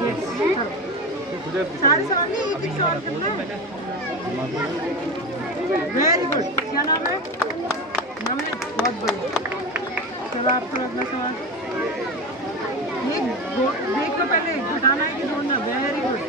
सारे सवाल नहीं, एक एक सवाल करना है। Very good. क्या नाम है? नमित, बहुत बढ़िया। चलो आपका अगला सवाल। ये देख लो पहले, घटाना है कि जोड़ना। Very good.